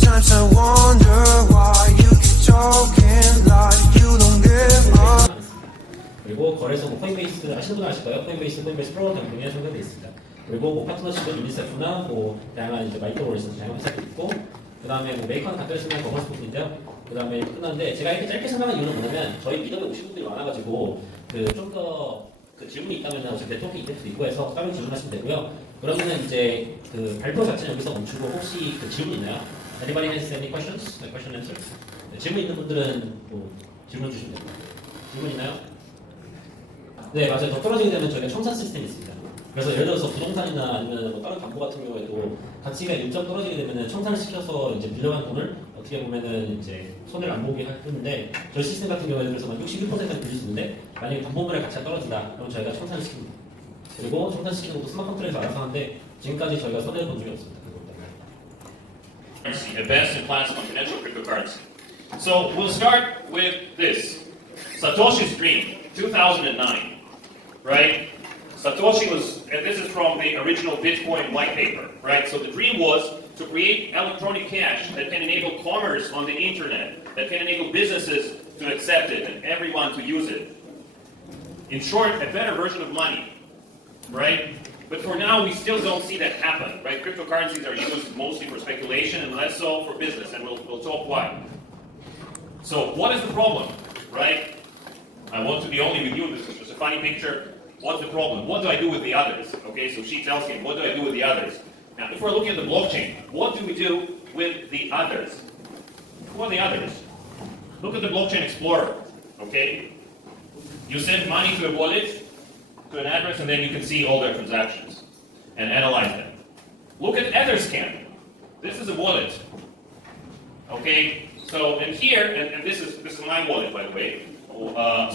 Sometimes I wonder why you keep talking like you don't give up. 그리고 거래소 뭐 코인베이스 아시는 분은 아실 거예요. 코인베이스 프로 등등에 소개되어 있습니다. 그리고 뭐 파트너십은 유니세프나 뭐 다양한 이제 마이크로레슨 다양한 회사도 있고, 그 다음에 뭐 메이커는 갖다 주시는 거머스 부분인데요. 그 다음에 끝났는데 제가 이렇게 짧게 생각한 이유는 뭐냐면 저희 미덕에 오신 분들이 많아가지고 좀 더 그 질문이 있다면 어차피 네트워킹 이벤트도 있고 해서 따로 질문하시면 되고요. 그러면은 이제 그 발표 자체는 여기서 멈추고 혹시 그 질문 있나요? Anybody has any questions? Question answer? 네, 질문 있는 분들은 뭐 질문 주시면 됩니다. 질문 있나요? 네, 맞아요. 더 떨어지게 되면 저희가 청산 시스템이 있습니다. 그래서 예를 들어서 부동산이나 아니면 뭐 다른 담보 같은 경우에도 가치가 1점 떨어지게 되면은 청산을 시켜서 이제 빌려간 돈을 어떻게 보면은 이제 손해를 안 보게 하는데, 저희 시스템 같은 경우에는 그래서 61%까지 빌릴 수 있는데 만약에 담보물의 가치가 떨어진다 그러면 저희가 청산을 시킵니다. 그리고 청산시키는 것도 스마트 컨트롤에서 알아서 하는데 지금까지 저희가 손해를 본 적이 없습니다. Advanced in class confidential cryptocurrency. So we'll start with this. Satoshi's dream, 2009, right? Satoshi was, and this is from the original Bitcoin white paper, right? So the dream was to create electronic cash that can enable commerce on the internet, that can enable businesses to accept it and everyone to use it. In short, a better version of money, right? But for now, we still don't see that happen, right? Cryptocurrencies are used mostly for speculation and less so for business, and we'll talk why. So what is the problem, right? I want to be only with you. This is just a funny picture. What's the problem? What do I do with the others? Okay, so she tells him, what do I do with the others? Now, if we're looking at the blockchain, what do we do with the others? Who are the others? Look at the blockchain explorer, okay? You send money to a wallet, to an address, and then you can see all their transactions and analyze them. Look at Etherscan. This is a wallet, okay? So, and here, and this is my wallet, by the way.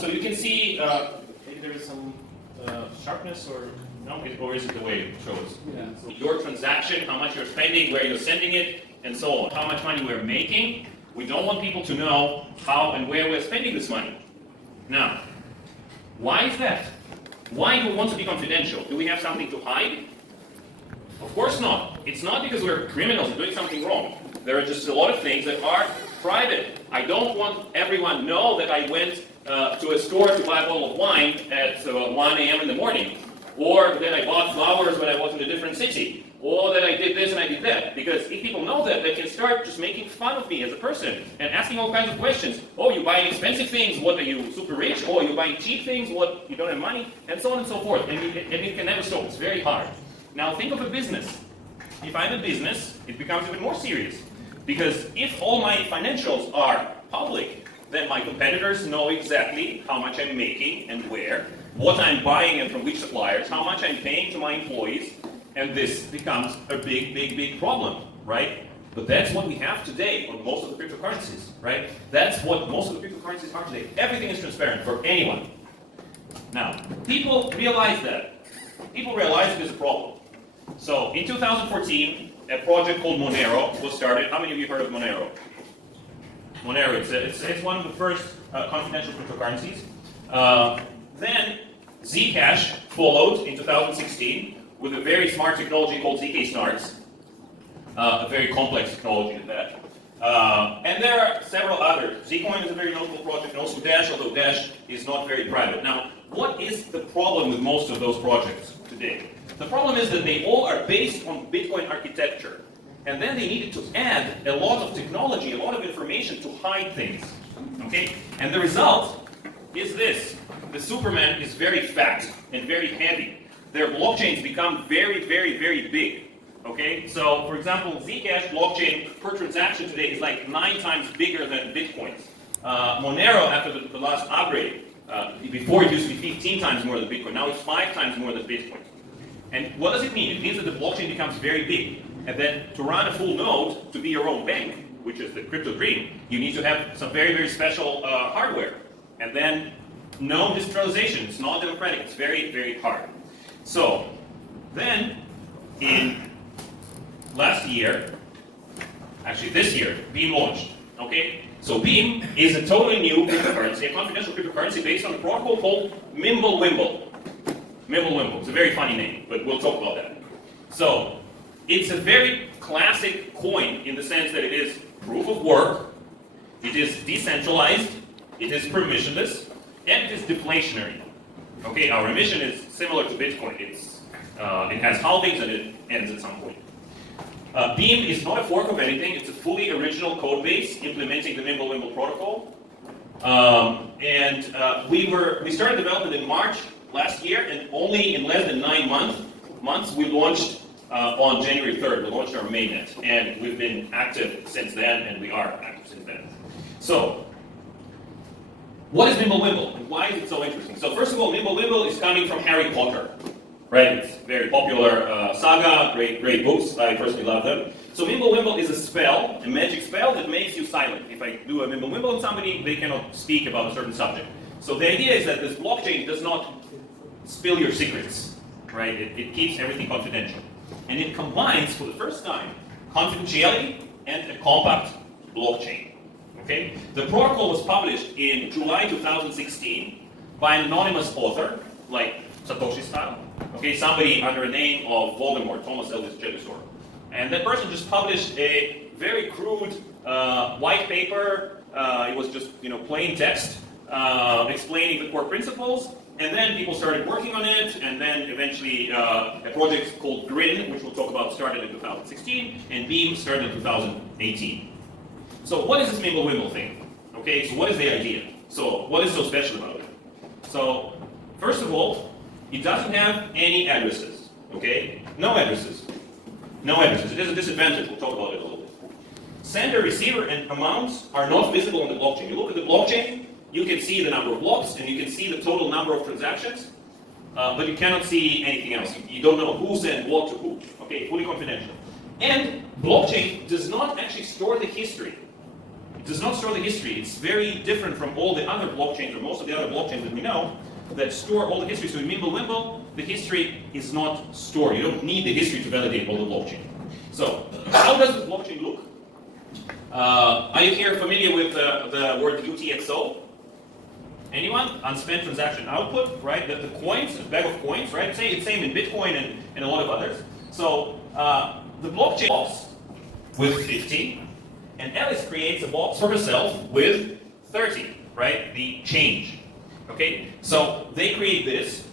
So you can see maybe there is some sharpness, or no, or is it the way it shows? Yeah. So your transaction, how much you're spending, where you're sending it, and so on. How much money we're making. We don't want people to know how and where we're spending this money. Now, why is that? Why do we want to be confidential? Do we have something to hide? Of course not. It's not because we're criminals and doing something wrong. There are just a lot of things that are private. I don't want everyone to know that I went to a store to buy a bottle of wine at 1 a.m. in the morning, or that I bought flowers when I was in a different city, or that I did this and I did that. Because if people know that, they can start just making fun of me as a person and asking all kinds of questions. Oh, you buying expensive things? What, are you super rich? Oh, you buying cheap things? What, you don't have money? And so on and so forth. And it can never stop. It's very hard. Now think of a business. If I'm a business, it becomes even more serious. Because if all my financials are public, then my competitors know exactly how much I'm making and where, what I'm buying and from which suppliers, how much I'm paying to my employees, and this becomes a big problem, right? But that's what we have today on most of the cryptocurrencies, right? That's what most of the cryptocurrencies are today. Everything is transparent for anyone. Now, people realize that. People realize there's a problem. So in 2014, a project called Monero was started. How many of you heard of Monero? Monero, it's one of the first confidential cryptocurrencies. Then Zcash followed in 2016 with a very smart technology called zk Snarks, a very complex technology at that. And there are several others. Zcoin is a very notable project, and also Dash, although Dash is not very private. Now, what is the problem with most of those projects today? The problem is that they all are based on Bitcoin architecture. And then they needed to add a lot of technology, a lot of information to hide things. Okay? And the result is this. The Superman is very fat and very heavy. Their blockchains become very big. Okay? So, for example, Zcash blockchain per transaction today is like 9 times bigger than Bitcoin's. Monero, after the last upgrade, before it used to be 15 times more than Bitcoin. Now it's 5 times more than Bitcoin. And what does it mean? It means that the blockchain becomes very big. And then to run a full node, to be your own bank, which is the crypto dream, you need to have some very special hardware. And then no decentralization. It's not democratic. It's very hard. So then in last year, actually this year, Beam launched. Okay? So Beam is a totally new cryptocurrency, a confidential cryptocurrency based on a protocol called Mimble Wimble. Mimble Wimble. It's a very funny name, but we'll talk about that. So it's a very classic coin in the sense that it is proof of work, it is decentralized, it is permissionless, and it is deflationary. Okay, our emission is similar to Bitcoin. It has halvings and it ends at some point. Beam is not a fork of anything. It's a fully original code base implementing the Mimble Wimble protocol. We started development in March last year, and only in less than 9 months we launched on January 3rd. We launched our mainnet, and we've been active since then, and we are active since then. So, what is Mimble Wimble, and why is it so interesting? So first of all, Mimble Wimble is coming from Harry Potter, right? It's a very popular saga, great books. I personally love them. So Mimble Wimble is a spell, a magic spell that makes you silent. If I do a Mimble Wimble on somebody, they cannot speak about a certain subject. So the idea is that this blockchain does not spill your secrets, right? It keeps everything confidential. And it combines, for the first time, confidentiality and a compact blockchain. Okay? The protocol was published in July 2016 by an anonymous author, like Satoshi style. Okay, somebody under a name of Voldemort, Thomas Elvis Jedusor. And that person just published a very crude white paper. It was just plain text explaining the core principles. And then people started working on it, and then eventually a project called Grin, which we'll talk about, started in 2016, and Beam started in 2018. So what is this Mimble Wimble thing? Okay, so what is the idea? So what is so special about it? So first of all, it doesn't have any addresses. Okay, no addresses. No addresses. It is a disadvantage. We'll talk about it a little bit. Sender, receiver, and amounts are not visible on the blockchain. You look at the blockchain, you can see the number of blocks, and you can see the total number of transactions, but you cannot see anything else. You don't know who sent what to who. Okay, fully confidential. And blockchain does not actually store the history. It does not store the history. It's very different from all the other blockchains, or most of the other blockchains that we know, that store all the history. So in Mimble Wimble, the history is not stored. You don't need the history to validate all the blockchain. So how does this blockchain look? Are you here familiar with the word UTXO? Anyone? Unspent transaction output, right? The coins, a bag of coins, right? It's same in Bitcoin and a lot of others. So the blockchain box with 50, and Alice creates a box for herself with 30, right? The change. Okay? So they create this,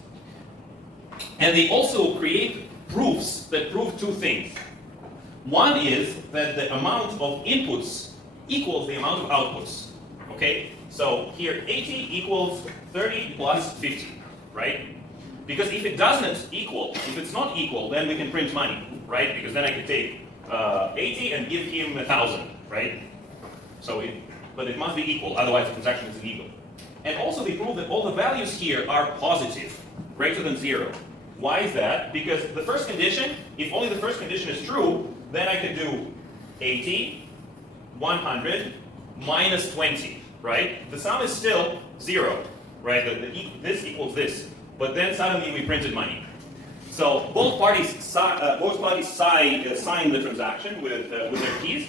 and they also create proofs that prove two things. One is that the amount of inputs equals the amount of outputs. Okay? So here 80 equals 30 plus 50, right? Because if it doesn't equal, if it's not equal, then we can print money, right? Because then I can take 80 and give him 1,000, right? So, but it must be equal, otherwise the transaction is illegal. And also they prove that all the values here are positive, greater than 0. Why is that? Because the first condition, if only the first condition is true, then I can do 80, 100, minus 20, right? The sum is still 0, right? This equals this. But then suddenly we printed money. So both parties sign the transaction with their keys,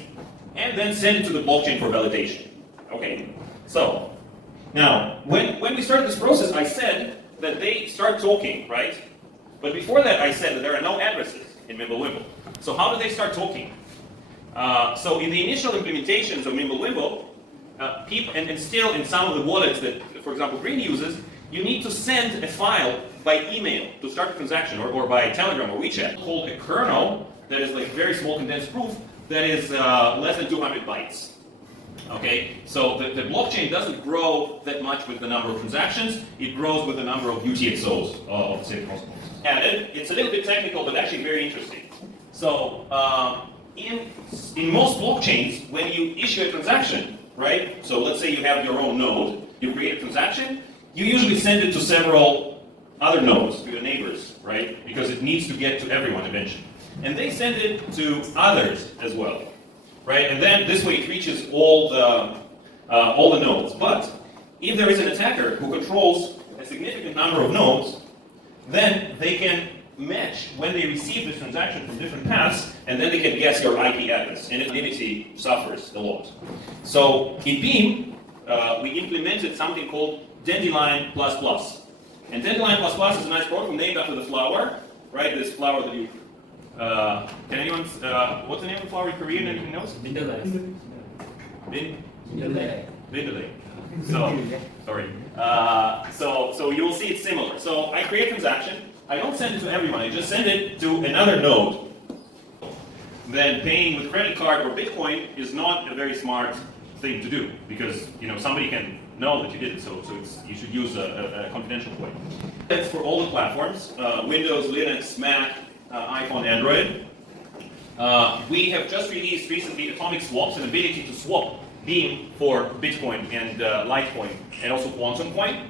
and then send it to the blockchain for validation. Okay. So now, when we started this process, I said that they start talking, right? But before that, I said that there are no addresses in Mimble Wimble. So how do they start talking? So in the initial implementations of Mimble Wimble, people, and still in some of the wallets that, for example, Green uses, you need to send a file by email to start a transaction, or by Telegram or WeChat, called a kernel that is like very small condensed proof that is less than 200 bytes. Okay, so the blockchain doesn't grow that much with the number of transactions, it grows with the number of UTXOs of the same consequences. Added, it's a little bit technical, but actually very interesting. So in most blockchains, when you issue a transaction, right? So let's say you have your own node, you create a transaction, you usually send it to several other nodes, to your neighbors, right? Because it needs to get to everyone eventually. And they send it to others as well, right? And then this way it reaches all the nodes. But if there is an attacker who controls a significant number of nodes, then they can match when they receive this transaction from different paths, and then they can guess your IP address, and anonymity suffers a lot. So in Beam, we implemented something called Dandelion++. And Dandelion++ is a nice program named after the flower, right? This flower that you Can anyone? What's the name of the flower in Korean? Anyone knows? 민들레. Mimble. So, sorry. So you will see it's similar. So I create a transaction. I don't send it to everyone. I just send it to another node. Then paying with credit card or Bitcoin is not a very smart thing to do because somebody can know that you did it. So you should use a confidential way. That's for all the platforms: Windows, Linux, Mac, iPhone, Android. We have just released recently atomic swaps, an ability to swap Beam for Bitcoin and Litecoin, and also Quantum Coin.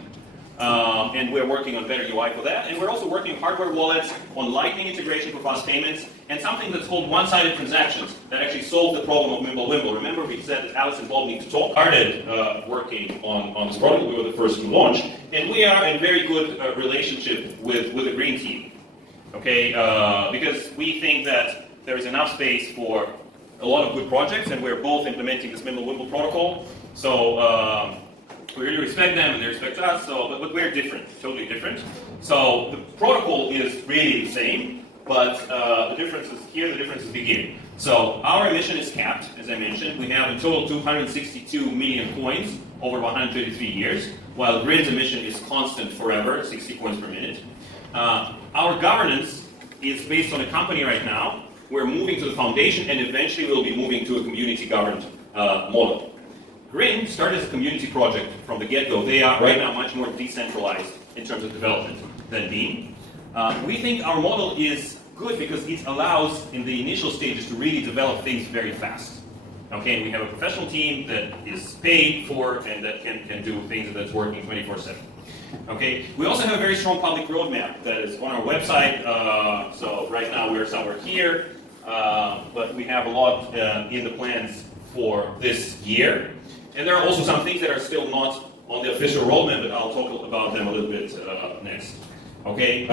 And we're working on better UI for that. And we're also working on hardware wallets, on Lightning integration for fast payments, and something that's called one-sided transactions that actually solve the problem of Mimble Wimble. Remember, we said that Alex and Bob need to talk. Started working on this product. We were the first to launch, and we are in very good relationship with the green team. Okay, because we think that there is enough space for a lot of good projects, and we're both implementing this Mimble Wimble protocol. So we really respect them, and they respect us. So, but we're different, totally different. So the protocol is really the same, but the differences here, the differences begin. So our emission is capped, as I mentioned. We have in total 262 million coins over 133 years, while Grid's emission is constant forever, 60 coins per minute. Our governance is based on a company right now. We're moving to the foundation, and eventually we'll be moving to a community-governed model. Grin started as a community project from the get-go. They are right now much more decentralized in terms of development than Beam. We think our model is good because it allows, in the initial stages, to really develop things very fast. Okay, and we have a professional team that is paid for and that can do things that's working 24/7. Okay, we also have a very strong public roadmap that is on our website. So right now we're somewhere here, but we have a lot in the plans for this year. And there are also some things that are still not on the official roadmap, but I'll talk about them a little bit next. Okay,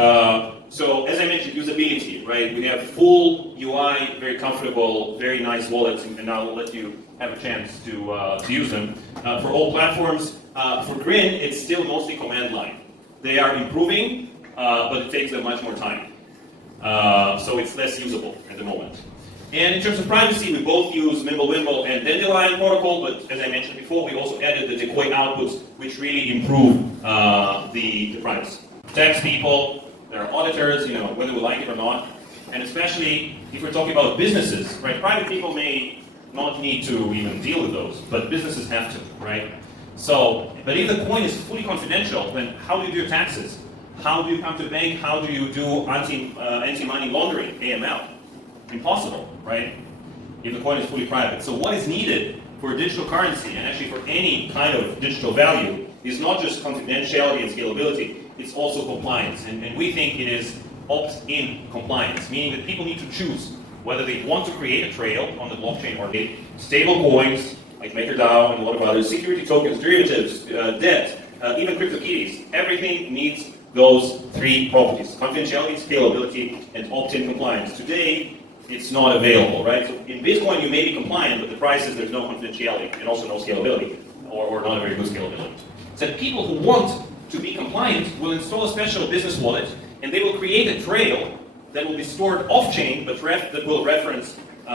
so as I mentioned, usability, right? We have full UI, very comfortable, very nice wallets, and now I'll let you have a chance to use them. For all platforms, for Grin, it's still mostly command line. They are improving, but it takes them much more time. So it's less usable at the moment. And in terms of privacy, we both use Mimble Wimble and Dandelion protocol, but as I mentioned before, we also added the decoy outputs, which really improve the privacy. Protects people, there are auditors, whether we like it or not, and especially if we're talking about businesses, right? Private people may not need to even deal with those, but businesses have to, right? So, but if the coin is fully confidential, then how do you do your taxes? How do you come to the bank? How do you do anti-money laundering, AML? Impossible, right? If the coin is fully private. So what is needed for digital currency, and actually for any kind of digital value, is not just confidentiality and scalability, it's also compliance. And we think it is opt-in compliance, meaning that people need to choose whether they want to create a trail on the blockchain or not. Stable coins, like MakerDAO and a lot of others, security tokens, derivatives, debt, even CryptoKitties, everything needs those three properties: confidentiality, scalability, and opt-in compliance. Today, it's not available, right? So in Bitcoin, you may be compliant, but the price is there's no confidentiality and also no scalability, or not a very good scalability. So people who want to be compliant will install a special business wallet, and they will create a trail that will be stored off-chain, but that will reference the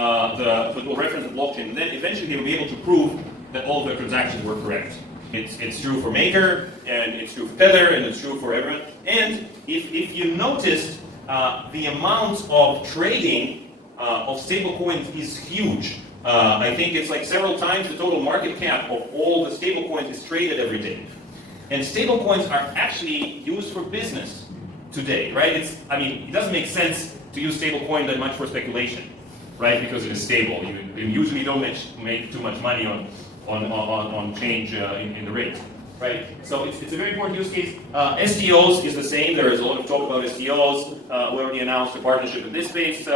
blockchain. And then eventually they will be able to prove that all of their transactions were correct. It's true for Maker, and it's true for Tether, and it's true for everyone. And if you noticed, the amount of trading of stablecoins is huge. I think it's like several times the total market cap of all the stablecoins is traded every day. And stablecoins are actually used for business today, right? It doesn't make sense to use stablecoin that much for speculation, right? Because it is stable. You usually don't make too much money on change in the rate, right? So it's a very important use case. STOs is the same. There is a lot of talk about STOs. We already announced a partnership in this space.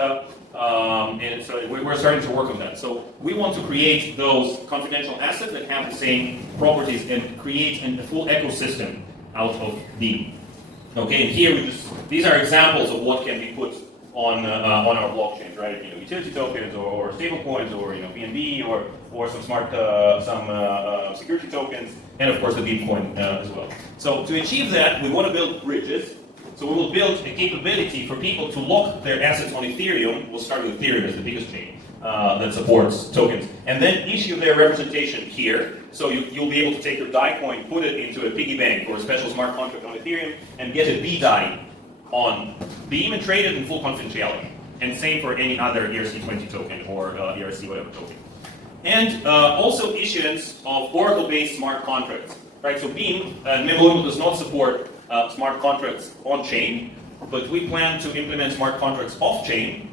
And so we're starting to work on that. So we want to create those confidential assets that have the same properties and create a full ecosystem out of Beam. Okay, and here these are examples of what can be put on our blockchains, right? Utility tokens or stable coins or BNB or some smart security tokens, and of course the Beam coin as well. So to achieve that, we want to build bridges. So we will build a capability for people to lock their assets on Ethereum. We'll start with Ethereum as the biggest chain that supports tokens, and then issue their representation here. So you'll be able to take your DAI coin, put it into a piggy bank or a special smart contract on Ethereum, and get a BDAI on Beam and trade it in full confidentiality. And same for any other ERC20 token or ERC whatever token. And also issuance of Oracle-based smart contracts. Right? So Beam and Mimble Wimble does not support smart contracts on-chain, but we plan to implement smart contracts off-chain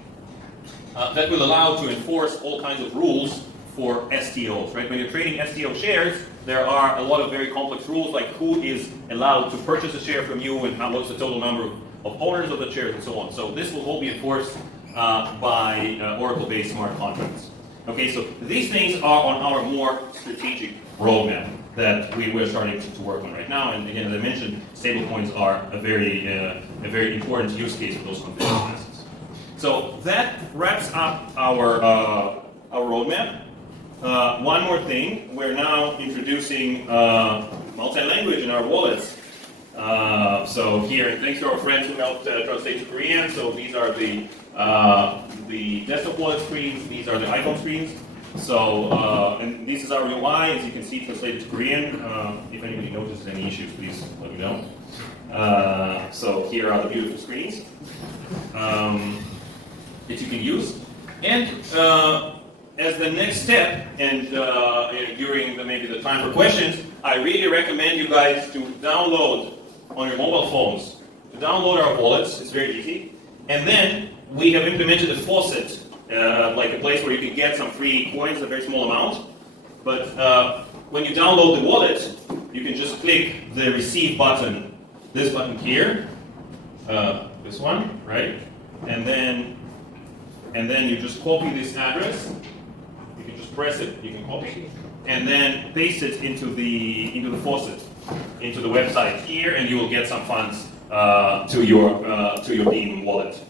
that will allow to enforce all kinds of rules for STOs. Right? When you're trading STO shares, there are a lot of very complex rules, like who is allowed to purchase a share from you and what's the total number of owners of the shares and so on. So this will all be enforced by Oracle-based smart contracts. Okay, so these things are on our more strategic roadmap that we're starting to work on right now. And again, as I mentioned, stablecoins are a very important use case for those confidential assets. So that wraps up our roadmap. One more thing, we're now introducing multi-language in our wallets. So here, and thanks to our friends who helped translate to Korean. So these are the desktop wallet screens. These are the iPhone screens. So and this is our UI, as you can see, translated to Korean. If anybody notices any issues, please let me know. So here are the beautiful screens that you can use. And as the next step, and during maybe the time for questions, I really recommend you guys to download on your mobile phones, to download our wallets. It's very easy. And then we have implemented a faucet, like a place where you can get some free coins, a very small amount. But when you download the wallet, you can just click the receive button, this button here, this one, right? And then you just copy this address. You can just press it. You can copy, and then paste it into the faucet, into the website here, and you will get some funds to your Beam wallet.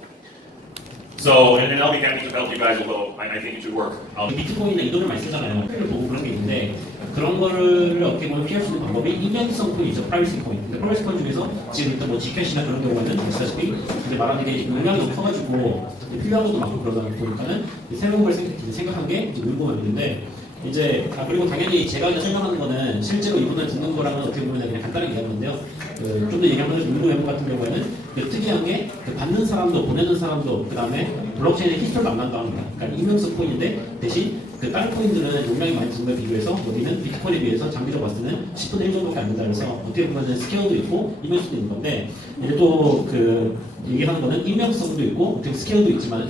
So, and I'll be happy to help you guys, although I think it should work. 비트코인이나 이 돈을 많이 쓰잖아요. 코인을 보고 그런 게 있는데 그런 거를 어떻게 보면 피할 수 있는 방법이 익명성 코인이죠. 프라이버시 코인. 근데 프라이버시 코인 중에서 지금 일단 뭐 지캐시나 그런 경우에는 아시다시피 이제 말하는 게 용량이 너무 커가지고 필요한 것도 많고 그러다 보니까는 새로운 걸 생각한 게 이제 물고 만드는데 이제 그리고 당연히 제가 이제 설명하는 거는 실제로 이분을 듣는 거랑은 어떻게 보면 그냥 간단하게 얘기하는데요. 좀 더 얘기하면 밈블 윈블 같은 경우에는 특이한 게 받는 사람도 보내는 사람도 그 다음에 블록체인의 히스토리를 안 난다고 합니다. 그러니까 익명성 코인인데 대신 그 다른 코인들은 용량이 많이 드는 거에 비교해서 여기는 비트코인에 비해서 장기적으로 봤을 때는 10분의 1 정도밖에 안 된다 그래서 어떻게 보면 스케어도 있고 익명성도 있는 건데 이제 또 그 얘기하는 거는 익명성도 있고 스케어도 있지만은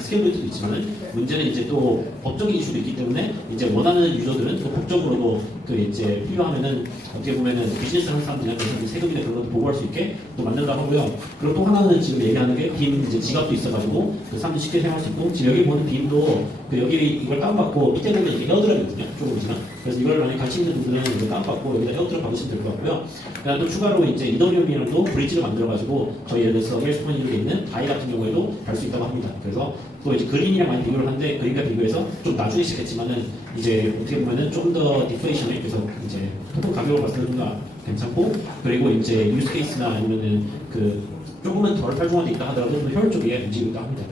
문제는 이제 또 법적인 이슈도 있기 때문에 이제 원하는 유저들은 또 법적으로도 그 이제 필요하면은 어떻게 보면은 비즈니스 하는 사람들한테 세금이나 그런 것도 보고할 수 있게 또 만든다고 하고요. 그리고 또 하나는 지금 얘기하는 게 빔 이제 지갑도 있어가지고 그 사람들이 쉽게 사용할 수 있고 지금 여기 보는 빔도 그 여기 이걸 다운받고 밑에 보면 이렇게 에어드랍이거든요. 조금이지만 그래서 이걸 만약 관심 있는 분들은 이거 다운받고 여기다 에어드랍 받으시면 될 것 같고요. 그다음 또 추가로 이제 이더리움이랑도 브릿지를 만들어가지고 저희 예를 들어서 헬스코인 이렇게 있는 다이 같은 경우에도 갈 수 있다고 합니다. 그래서 또 이제 그린이랑 많이 비교를 하는데 그린과 비교해서 좀 나중에 시작했지만은 이제 어떻게 보면은 좀 더 디플레이션에 그래서 이제 토큰 가격을 봤을 때 좀 더 괜찮고 그리고 이제 유스 케이스나 아니면은 그 조금은 덜 탈중화돼 있다 하더라도 좀 효율적이게 움직인다 합니다.